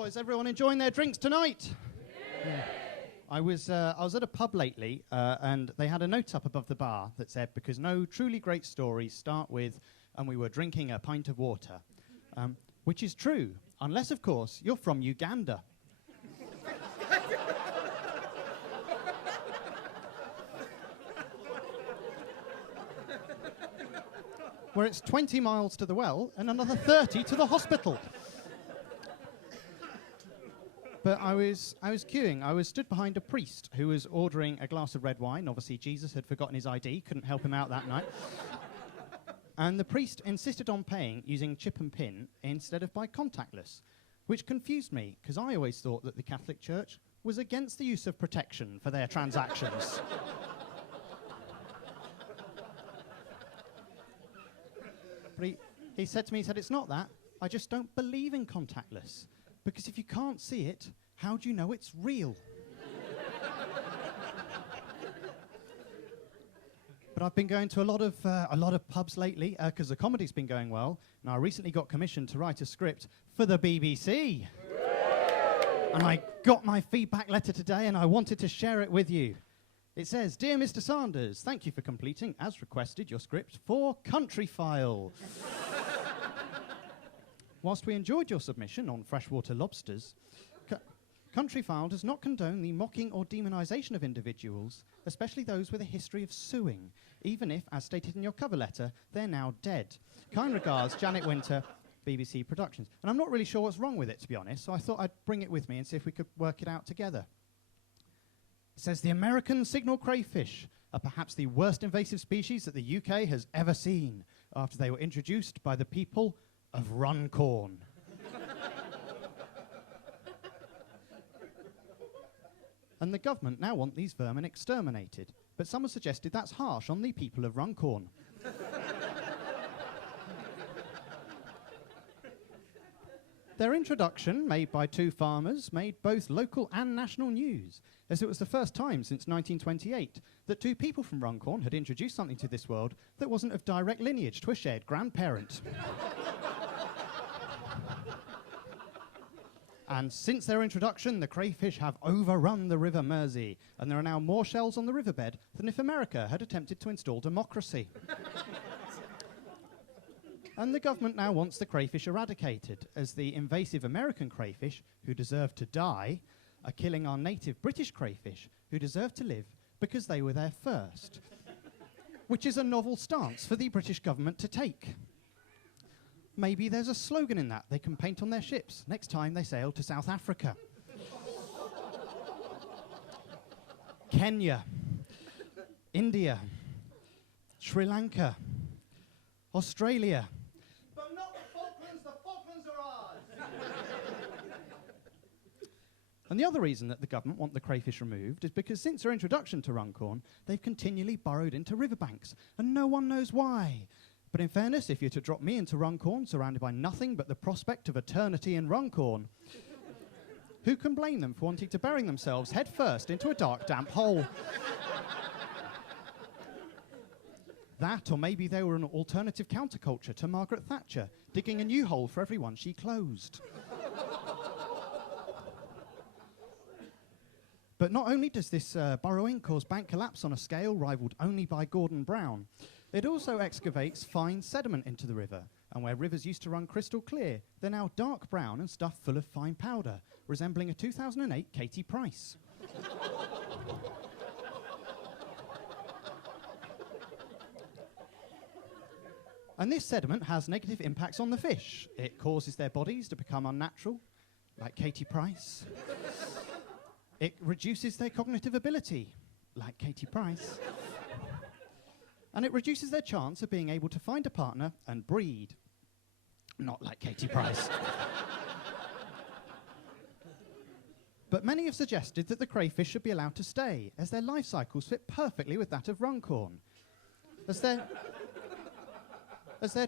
Oh, is everyone enjoying their drinks tonight? Yeah. I was at a pub lately, and they had a note up above the bar that said, because no truly great stories start with, and we were drinking a pint of water. Which is true, unless, of course, you're from Uganda. Where it's 20 miles to the well and another 30 to the hospital. But I was queuing. I was stood behind a priest who was ordering a glass of red wine. Obviously, Jesus had forgotten his ID, couldn't help him out that night. And the priest insisted on paying using chip and pin instead of by contactless, which confused me, because I always thought that the Catholic Church was against the use of protection for their transactions. But he said to me, it's not that. I just don't believe in contactless. Because if you can't see it, how do you know it's real? But I've been going to a lot of pubs lately because the comedy's been going well. And I recently got commissioned to write a script for the BBC. And I got my feedback letter today and I wanted to share it with you. It says, "Dear Mr. Sanders, thank you for completing, as requested, your script for Countryfile. Whilst we enjoyed your submission on freshwater lobsters, Countryfile does not condone the mocking or demonisation of individuals, especially those with a history of suing, even if, as stated in your cover letter, they're now dead. Kind regards, Janet Winter, BBC Productions." And I'm not really sure what's wrong with it, to be honest, so I thought I'd bring it with me and see if we could work it out together. It says, "The American signal crayfish are perhaps the worst invasive species that the UK has ever seen after they were introduced by the people of Runcorn." And the government now want these vermin exterminated. But some have suggested that's harsh on the people of Runcorn. Their introduction, made by two farmers, made both local and national news, as it was the first time since 1928 that two people from Runcorn had introduced something to this world that wasn't of direct lineage to a shared grandparent. And since their introduction, the crayfish have overrun the River Mersey, and there are now more shells on the riverbed than if America had attempted to install democracy. And the government now wants the crayfish eradicated, as the invasive American crayfish, who deserve to die, are killing our native British crayfish, who deserve to live because they were there first. Which is a novel stance for the British government to take. Maybe there's a slogan in that they can paint on their ships next time they sail to South Africa. Kenya, India, Sri Lanka, Australia. But not the Falklands are ours. And the other reason that the government want the crayfish removed is because since their introduction to Runcorn, they've continually burrowed into riverbanks, and no one knows why. But in fairness, if you're to drop me into Runcorn, surrounded by nothing but the prospect of eternity in Runcorn, who can blame them for wanting to bury themselves head first into a dark, damp hole? That, or maybe they were an alternative counterculture to Margaret Thatcher, digging a new hole for every one she closed. But not only does this burrowing cause bank collapse on a scale rivaled only by Gordon Brown, it also excavates fine sediment into the river, and where rivers used to run crystal clear, they're now dark brown and stuffed full of fine powder, resembling a 2008 Katie Price. And this sediment has negative impacts on the fish. It causes their bodies to become unnatural, like Katie Price. It reduces their cognitive ability, like Katie Price. And it reduces their chance of being able to find a partner and breed. Not like Katie Price. But many have suggested that the crayfish should be allowed to stay, as their life cycles fit perfectly with that of Runcorn. As their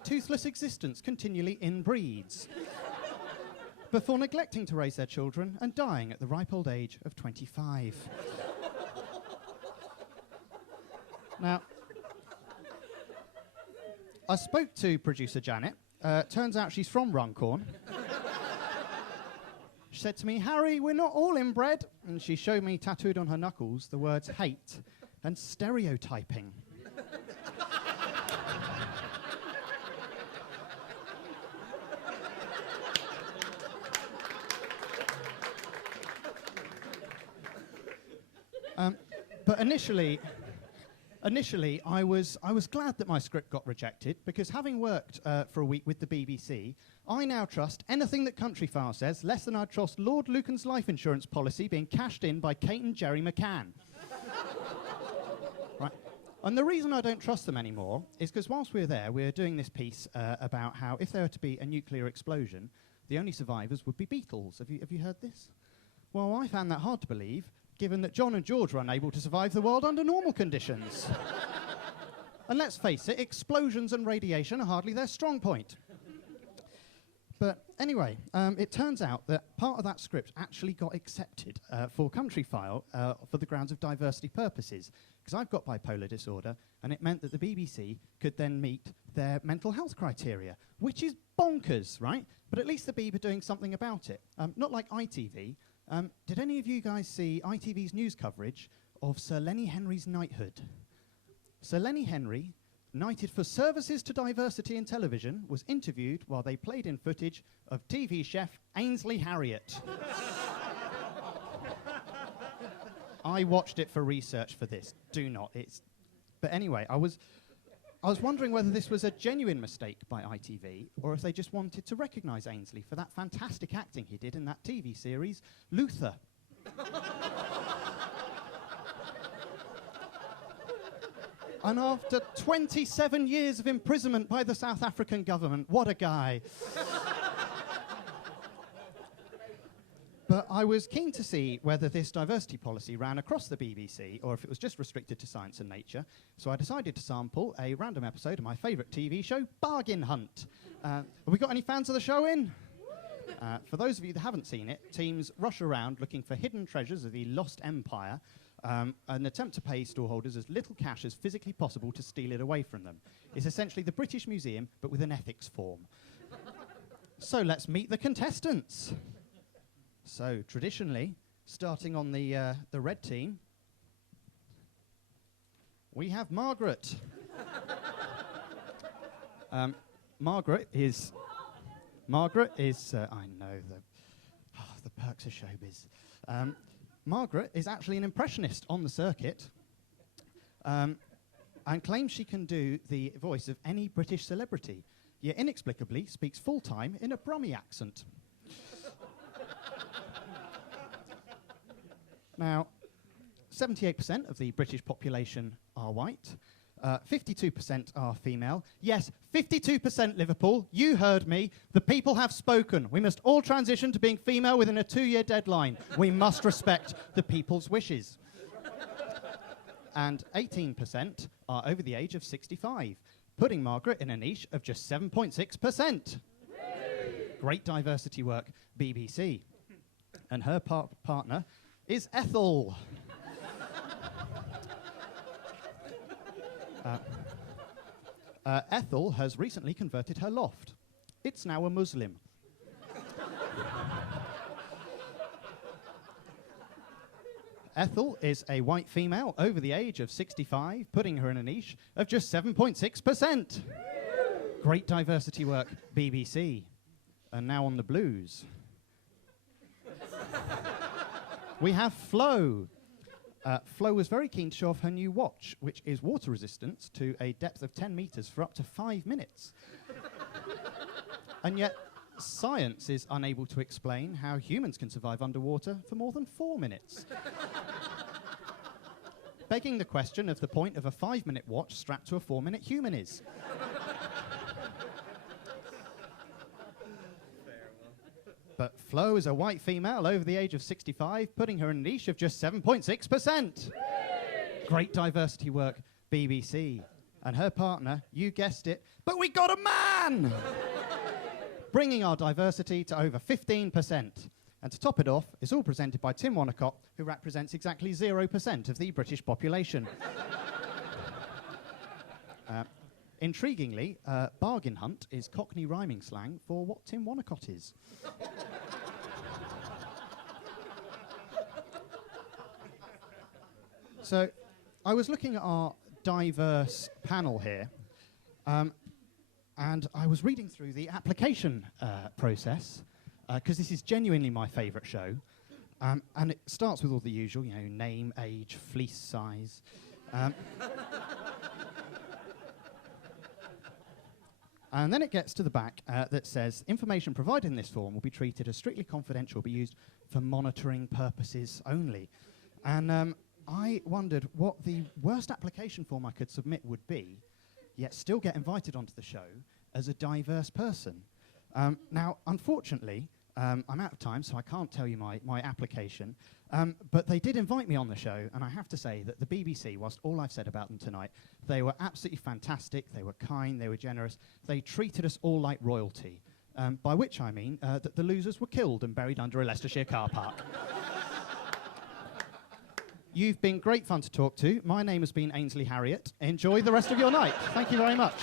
toothless existence continually inbreeds, before neglecting to raise their children and dying at the ripe old age of 25. Now, I spoke to producer Janet. Turns out she's from Runcorn. said to me, "Harry, we're not all inbred." And she showed me tattooed on her knuckles the words hate and stereotyping. But initially, I was glad that my script got rejected, because having worked for a week with the BBC, I now trust anything that Countryfile says less than I trust Lord Lucan's life insurance policy being cashed in by Kate and Jerry McCann. Right. And the reason I don't trust them anymore is because whilst we were there, we were doing this piece about how if there were to be a nuclear explosion, the only survivors would be beetles. Have you heard this? Well, I found that hard to believe, given that John and George were unable to survive the world under normal conditions. And let's face it, explosions and radiation are hardly their strong point. But anyway, it turns out that part of that script actually got accepted for Countryfile for the grounds of diversity purposes, because I've got bipolar disorder, and it meant that the BBC could then meet their mental health criteria, which is bonkers, right? But at least the Beeb are doing something about it. Not like ITV. Did any of you guys see ITV's news coverage of Sir Lenny Henry's knighthood? Sir Lenny Henry, knighted for services to diversity in television, was interviewed while they played in footage of TV chef Ainsley Harriott. I watched it for research for this. Do not. But anyway, I was wondering whether this was a genuine mistake by ITV, or if they just wanted to recognise Ainsley for that fantastic acting he did in that TV series, Luther. And after 27 years of imprisonment by the South African government, what a guy. But I was keen to see whether this diversity policy ran across the BBC or if it was just restricted to science and nature. So I decided to sample a random episode of my favourite TV show, Bargain Hunt. Have we got any fans of the show in? For those of you that haven't seen it, teams rush around looking for hidden treasures of the lost empire, and attempt to pay storeholders as little cash as physically possible to steal it away from them. It's essentially the British Museum, but with an ethics form. So let's meet the contestants. So, traditionally, starting on the red team, we have Margaret. Margaret is, I know, the perks of showbiz. Margaret is actually an impressionist on the circuit, and claims she can do the voice of any British celebrity, yet inexplicably speaks full-time in a Brummie accent. Now, 78% of the British population are white, 52% are female. Yes, 52% Liverpool, you heard me. The people have spoken. We must all transition to being female within a 2-year deadline. We must respect the people's wishes. And 18% are over the age of 65, putting Margaret in a niche of just 7.6%. Great diversity work, BBC. And her partner is Ethel. Ethel has recently converted her loft. It's now a Muslim. Ethel is a white female over the age of 65, putting her in a niche of just 7.6%. Great diversity work, BBC. And now on the blues. We have Flo. Flo was very keen to show off her new watch, which is water resistant to a depth of 10 meters for up to 5 minutes. And yet, science is unable to explain how humans can survive underwater for more than 4 minutes. Begging the question of the point of a 5-minute watch strapped to a 4-minute human is. But Flo is a white female over the age of 65, putting her in a niche of just 7.6%. Great diversity work, BBC. And her partner, you guessed it, but we got a man! Bringing our diversity to over 15%. And to top it off, it's all presented by Tim Wonnacott, who represents exactly 0% of the British population. Intriguingly, bargain hunt is Cockney rhyming slang for what Tim Wonnacott is. So I was looking at our diverse panel here, and I was reading through the application process, because this is genuinely my favourite show. And it starts with all the usual, you know, name, age, fleece size. And then it gets to the back that says, information provided in this form will be treated as strictly confidential, will be used for monitoring purposes only. And I wondered what the worst application form I could submit would be, yet still get invited onto the show as a diverse person. Now, unfortunately, I'm out of time, so I can't tell you my application. But they did invite me on the show, and I have to say that the BBC, whilst all I've said about them tonight, they were absolutely fantastic, they were kind, they were generous, they treated us all like royalty, by which I mean that the losers were killed and buried under a Leicestershire car park. You've been great fun to talk to. My name has been Ainsley Harriott. Enjoy the rest of your night. Thank you very much.